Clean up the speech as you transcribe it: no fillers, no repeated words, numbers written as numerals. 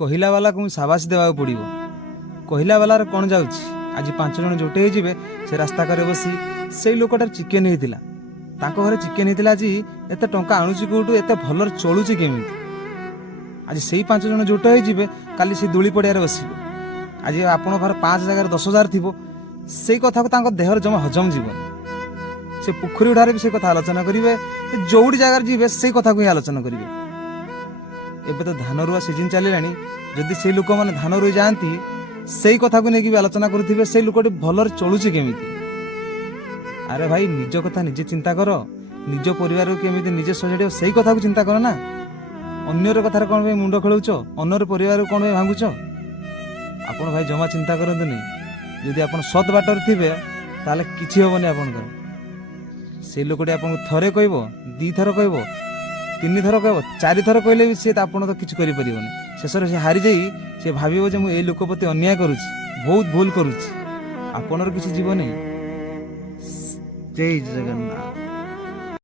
କହିଲା ବାଲାକୁ ମୁଁ ସାବାସ ଦେବାକୁ ପଡ଼ିବ। କହିଲା ବାଲାର କ'ଣ ଯାଉଛି? ଆଜି 5 ଜଣ ଜୋଟେ ହେଇଯିବେ ସେ ରାସ୍ତା କରେ ବସି ସେଇ ଲୋକଟାର ଚିକେନ୍ ହେଇଥିଲା, ତାଙ୍କ ଘରେ ଚିକେନ୍ ହେଇଥିଲା, ଆଜି ଏତେ ଟଙ୍କା ଆଣୁଛି କେଉଁଠୁ, ଏତେ ଭଲରେ ଚଳୁଛି କେମିତି? ଆଜି ସେଇ 5 ଜଣ ଜୋଟ ହେଇଯିବେ, କାଲି ସେ ଦୋଳି ପଡ଼ିଆରେ ବସିବେ। ଆଜି ଆପଣଙ୍କ ଘରେ 5 ଜାଗାରେ 10,000 ଥିବ, ସେଇ କଥାକୁ ତାଙ୍କ ଦେହରେ ଜମା ହଜମ ଯିବନି। ସେ ପୋଖରୀ ଠାରେ ବି ସେ କଥା ଆଲୋଚନା କରିବେ, ଯୋଉଠି ଜାଗାରେ ଯିବେ ସେଇ କଥାକୁ ହିଁ ଆଲୋଚନା କରିବେ। ଏବେ ତ ଧାନ ରୁଆ ସିଜିନ୍ ଚାଲିଲାଣି, ଯଦି ସେଇ ଲୋକମାନେ ଧାନ ରୁଇ ଯାଆନ୍ତି ସେଇ କଥାକୁ ନେଇକି ବି ଆଲୋଚନା କରୁଥିବେ, ସେଇ ଲୋକଟି ଭଲରେ ଚଳୁଛି କେମିତି। ଆରେ ଭାଇ, ନିଜ କଥା ନିଜେ ଚିନ୍ତା କର, ନିଜ ପରିବାରକୁ କେମିତି ନିଜେ ସଜାଡ଼ିବ ସେଇ କଥାକୁ ଚିନ୍ତା କର ନା। ଅନ୍ୟର କଥାରେ କ'ଣ ପାଇଁ ମୁଣ୍ଡ ଖେଳଉଛ? ଅନ୍ୟର ପରିବାରକୁ କ'ଣ ପାଇଁ ଭାଙ୍ଗୁଛ? ଆପଣ ଭାଇ ଜମା ଚିନ୍ତା କରନ୍ତୁନି। ଯଦି ଆପଣ ସତ୍ ବାଟରେ ଥିବେ ତାହେଲେ କିଛି ହେବନି ଆପଣଙ୍କର। ସେଇ ଲୋକଟି ଆପଣଙ୍କୁ ଥରେ କହିବ, 2 ଥର କହିବ, 3 ଥର କହିବ, 4 ଥର କହିଲେ ବି ସେ ଆପଣ ତ କିଛି କରିପାରିବନି। ଶେଷରେ ସେ ହାରିଯାଇ ସେ ଭାବିବ ଯେ ମୁଁ ଏଇ ଲୋକ ପ୍ରତି ଅନ୍ୟାୟ କରୁଛି, ବହୁତ ଭୁଲ କରୁଛି। ଆପଣର କିଛି ଯିବ ନାହିଁ। ଜୟ ଜଗନ୍ନାଥ।